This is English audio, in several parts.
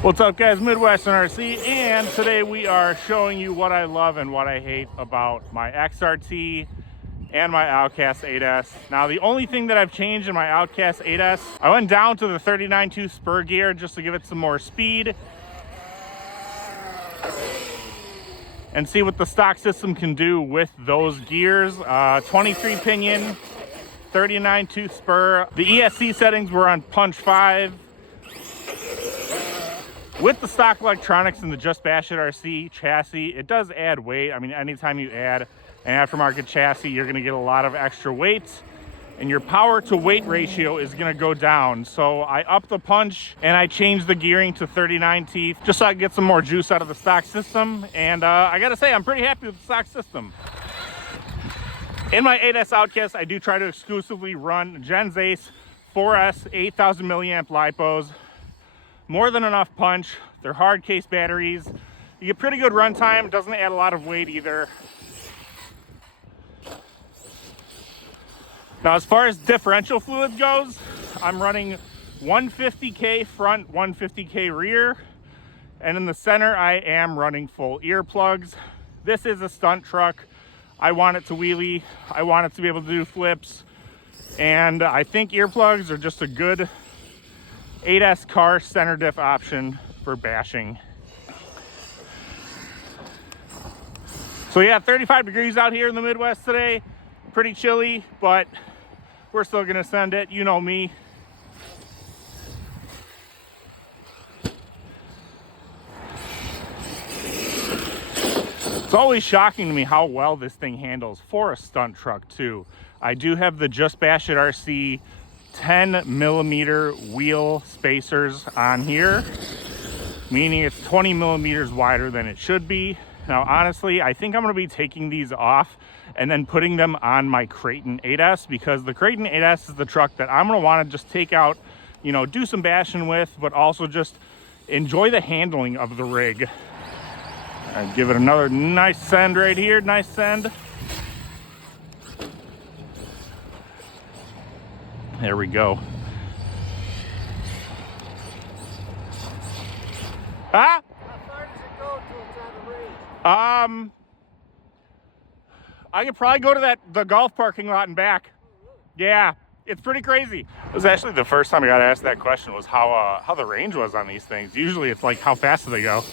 What's up, guys? Midwestern RC, and today we are showing you what I love and what I hate about my XRT and my Outcast 8S. Now, the only thing that I've changed in my Outcast 8S, I went down to the 39.2 spur gear just to give it some more speed and see what the stock system can do with those gears. 23 pinion, 39.2 spur. The ESC settings were on punch 5. With the stock electronics and the Just Bash It RC chassis, it does add weight. I mean, anytime you add an aftermarket chassis, you're gonna get a lot of extra weight, and your power to weight ratio is gonna go down. So I upped the punch and I changed the gearing to 39 teeth just so I can get some more juice out of the stock system. And I gotta say, I'm pretty happy with the stock system. In my 8S Outcast, I do try to exclusively run Gens Ace 4S 8,000 milliamp lipos. More than enough punch. They're hard case batteries. You get pretty good runtime. Doesn't add a lot of weight either. Now, as far as differential fluid goes, I'm running 150K front, 150K rear. And in the center, I am running full earplugs. This is a stunt truck. I want it to wheelie. I want it to be able to do flips. And I think earplugs are just a good 8S car center diff option for bashing. So yeah, 35 degrees out here in the Midwest today. Pretty chilly, but we're still gonna send it. You know me. It's always shocking to me how well this thing handles for a stunt truck too. I do have the Just Bash It RC 10 millimeter wheel spacers on here, meaning it's 20 millimeters wider than it should be. Now, honestly, I think I'm going to be taking these off and then putting them on my Creighton 8S, because the Creighton 8S is the truck that I'm going to want to just take out, you know, do some bashing with, but also just enjoy the handling of the rig. I'll give it another nice send right here. Nice send. There we go. Ah? How far does it go till it's out of range? I could probably go to the golf parking lot and back. Yeah, it's pretty crazy. It was actually the first time I got asked that question, was how the range was on these things. Usually it's like, how fast do they go?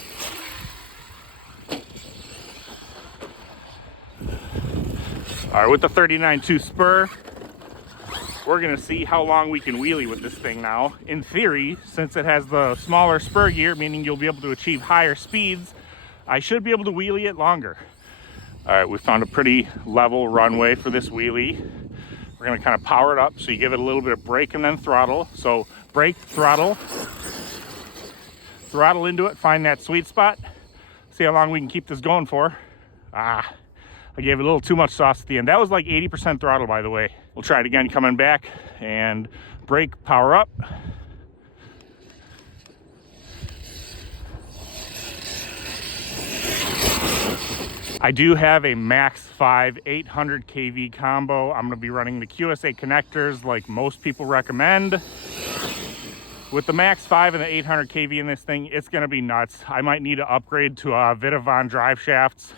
All right, with the 39.2 spur, we're gonna see how long we can wheelie with this thing now. In theory, since it has the smaller spur gear, meaning you'll be able to achieve higher speeds, I should be able to wheelie it longer. All right, we found a pretty level runway for this wheelie. We're gonna kind of power it up, so you give it a little bit of brake and then throttle. So brake, throttle into it, find that sweet spot. See how long we can keep this going for. I gave it a little too much sauce at the end. That was like 80% throttle, by the way. We'll try it again coming back, and brake, power up. I do have a Max 5 800 kV combo. I'm gonna be running the QSA connectors like most people recommend. With the Max 5 and the 800 kV in this thing, it's gonna be nuts. I might need to upgrade to Vitavon drive shafts.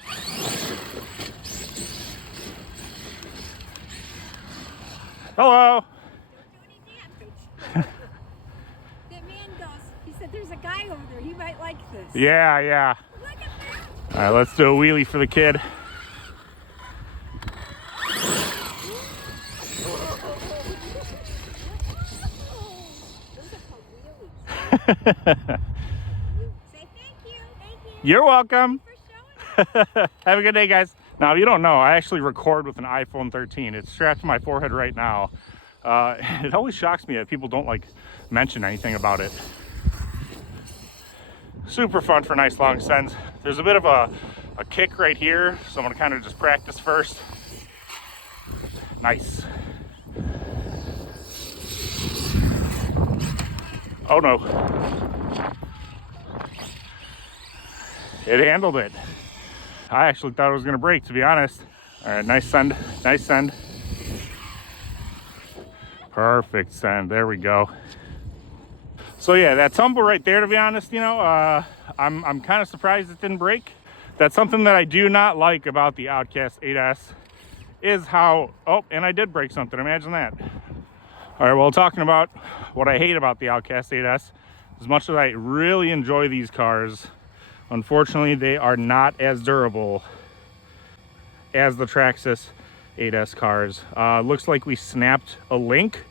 Hello. Don't do any damage. That man goes, he said, there's a guy over there. He might like this. Yeah. Look at that. All right, let's do a wheelie for the kid. Say thank you. You're welcome. For showing. Have a good day, guys. Now, if you don't know, I actually record with an iPhone 13. It's strapped to my forehead right now. It always shocks me that people don't like mention anything about it. Super fun for nice long sends. There's a bit of a kick right here, so I'm gonna kind of just practice first. Nice. Oh no. It handled it. I actually thought it was gonna break, to be honest. All right, nice send, nice send. Perfect send, there we go. So yeah, that tumble right there, to be honest, you know, I'm kind of surprised it didn't break. That's something that I do not like about the Outcast 8S is how, oh, and I did break something, imagine that. All right, well, talking about what I hate about the Outcast 8S, as much as I really enjoy these cars, unfortunately, they are not as durable as the Traxxas 8S cars. Looks like we snapped a link.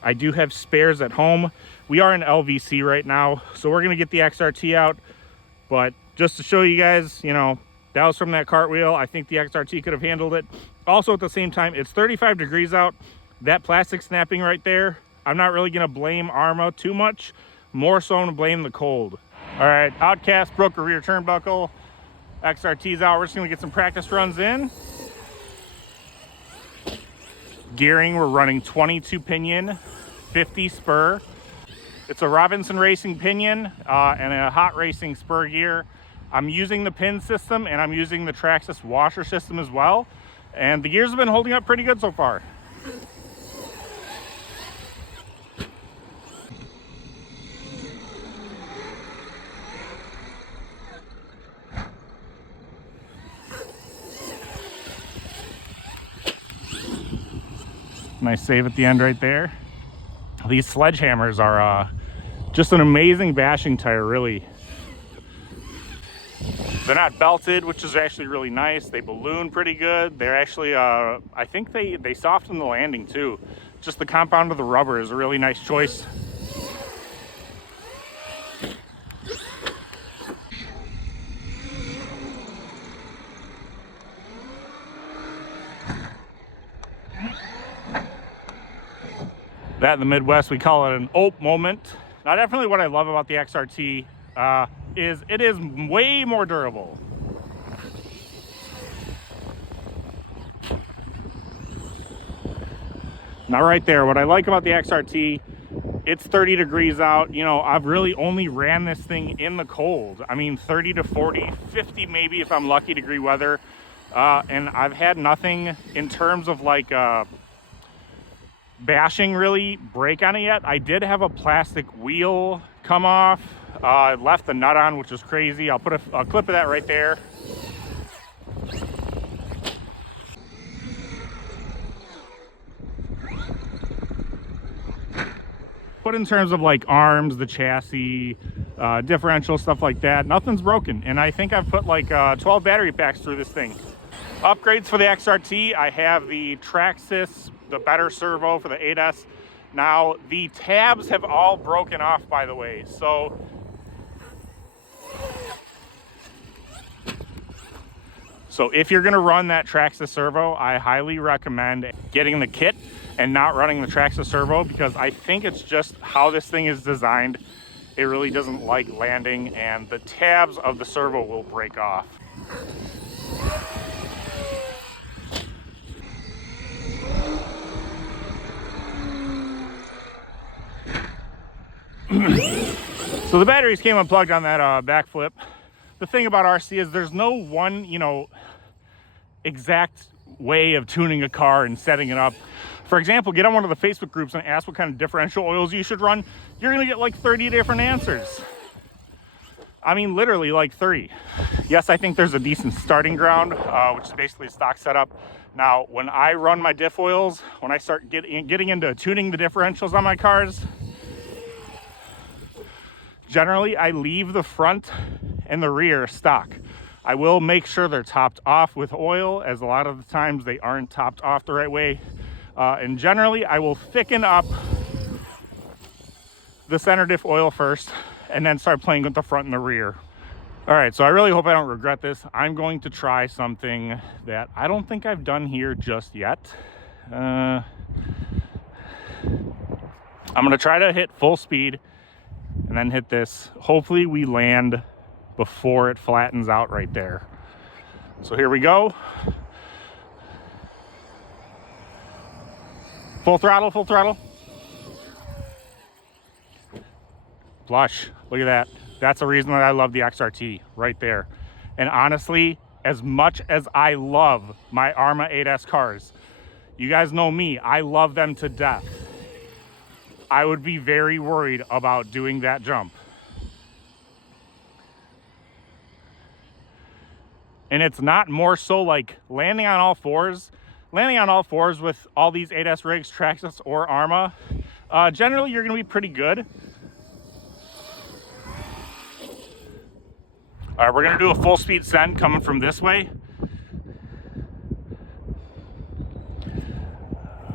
I do have spares at home. We are in LVC right now, so we're gonna get the XRT out, but just to show you guys, you know, that was from that cartwheel. I think the XRT could have handled it. Also, at the same time, it's 35 degrees out. That plastic snapping right there, I'm not really gonna blame Arrma too much. More so I'm gonna blame the cold. All right, Outcast broke a rear turnbuckle. XRT's out, we're just gonna get some practice runs in. Gearing, we're running 22 pinion, 50 spur. It's a Robinson Racing pinion and a Hot Racing spur gear. I'm using the pin system and I'm using the Traxxas washer system as well. And the gears have been holding up pretty good so far. Nice save at the end right there. These sledgehammers are just an amazing bashing tire, really. They're not belted, which is actually really nice. They balloon pretty good. They're actually, I think they soften the landing too. Just the compound of the rubber is a really nice choice. That in the Midwest, we call it an ope moment. Now, definitely what I love about the XRT is it is way more durable. Now right there, what I like about the XRT, it's 30 degrees out. You know, I've really only ran this thing in the cold. I mean, 30 to 40, 50 maybe if I'm lucky degree weather. And I've had nothing in terms of like bashing really break on it yet. I did have a plastic wheel come off. I left the nut on, which was crazy. I'll put a clip of that right there. But in terms of like arms, the chassis, differential, stuff like that, nothing's broken. And I think I've put like 12 battery packs through this thing. Upgrades for the XRT, I have the Traxxas, the better servo for the 8S. Now, the tabs have all broken off, by the way. So if you're gonna run that Traxxas servo, I highly recommend getting the kit and not running the Traxxas servo, because I think it's just how this thing is designed. It really doesn't like landing, and the tabs of the servo will break off. So the batteries came unplugged on that backflip. The thing about RC is there's no one, you know, exact way of tuning a car and setting it up. For example, get on one of the Facebook groups and ask what kind of differential oils you should run. You're gonna get like 30 different answers. I mean, literally like 30. Yes, I think there's a decent starting ground, which is basically a stock setup. Now, when I run my diff oils, when I start getting into tuning the differentials on my cars, generally I leave the front and the rear stock. I will make sure they're topped off with oil, as a lot of the times they aren't topped off the right way. And generally I will thicken up the center diff oil first and then start playing with the front and the rear. All right, so I really hope I don't regret this. I'm going to try something that I don't think I've done here just yet. I'm gonna try to hit full speed and then hit this. Hopefully we land before it flattens out right there. So here we go. Full throttle, full throttle. Flush, look at that. That's the reason that I love the XRT right there. And honestly, as much as I love my Arrma 8S cars, you guys know me, I love them to death. I would be very worried about doing that jump. And it's not more so like landing on all fours. Landing on all fours with all these 8S rigs, Traxxas or Arrma, generally you're gonna be pretty good. All right, we're gonna do a full speed send coming from this way.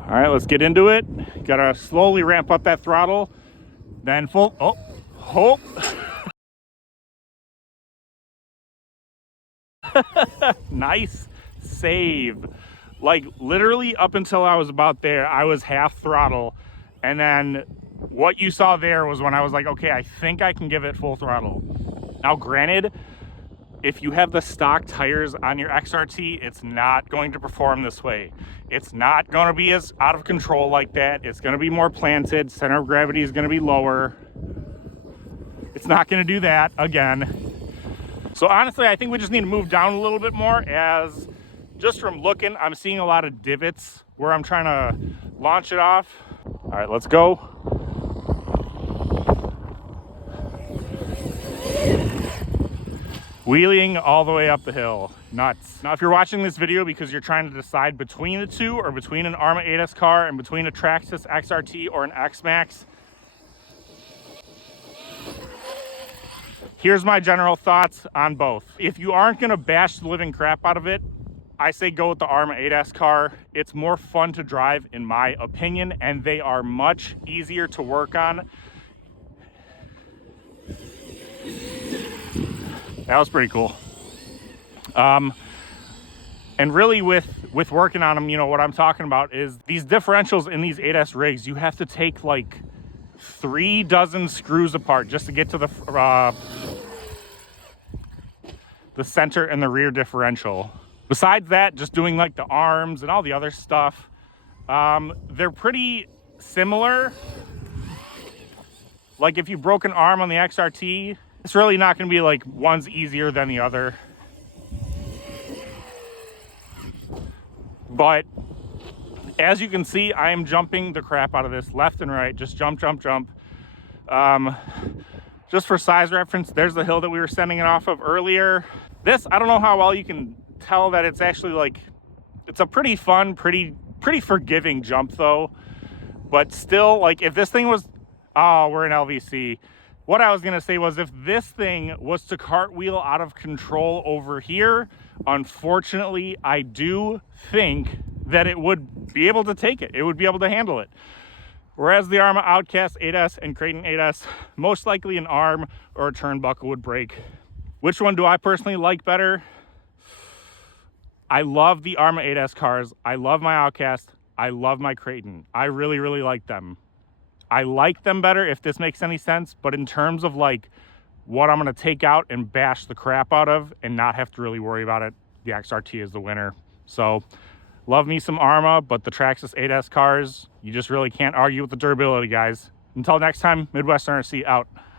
All right, let's get into it. Gotta slowly ramp up that throttle, then full, oh. Nice save. Like literally up until I was about there, I was half throttle. And then what you saw there was when I was like, okay, I think I can give it full throttle. Now, granted, if you have the stock tires on your XRT, it's not going to perform this way. It's not going to be as out of control like that. It's going to be more planted. Center of gravity is going to be lower. It's not going to do that again. So honestly, I think we just need to move down a little bit more, as just from looking, I'm seeing a lot of divots where I'm trying to launch it off. All right, let's go. Wheeling all the way up the hill. Nuts. Now, if you're watching this video because you're trying to decide between the two, or between an Arrma 8S car and between a Traxxas XRT or an X-Max, here's my general thoughts on both. If you aren't gonna bash the living crap out of it, I say go with the Arrma 8S car. It's more fun to drive in my opinion, and they are much easier to work on. That was pretty cool. And really with working on them, you know, what I'm talking about is these differentials in these 8S rigs, you have to take like 3 dozen screws apart just to get to the center and the rear differential. Besides that, just doing like the arms and all the other stuff, they're pretty similar. Like if you broke an arm on the XRT, it's really not going to be like one's easier than the other. But as you can see, I am jumping the crap out of this left and right. Just jump, jump, jump. Just for size reference, there's the hill that we were sending it off of earlier. This, I don't know how well you can tell that it's actually like, it's a pretty fun, pretty forgiving jump though. But still, like if this thing was, oh, we're in LVC. What I was gonna say was if this thing was to cartwheel out of control over here, unfortunately, I do think that it would be able to take it. It would be able to handle it. Whereas the Arrma Outcast 8S and Creighton 8S, most likely an arm or a turnbuckle would break. Which one do I personally like better? I love the Arrma 8S cars. I love my Outcast. I love my Creighton. I really, really like them. I like them better, if this makes any sense, but in terms of like what I'm gonna take out and bash the crap out of and not have to really worry about it, the XRT is the winner. So love me some Arrma, but the Traxxas 8S cars, you just really can't argue with the durability, guys. Until next time, Midwest RC out.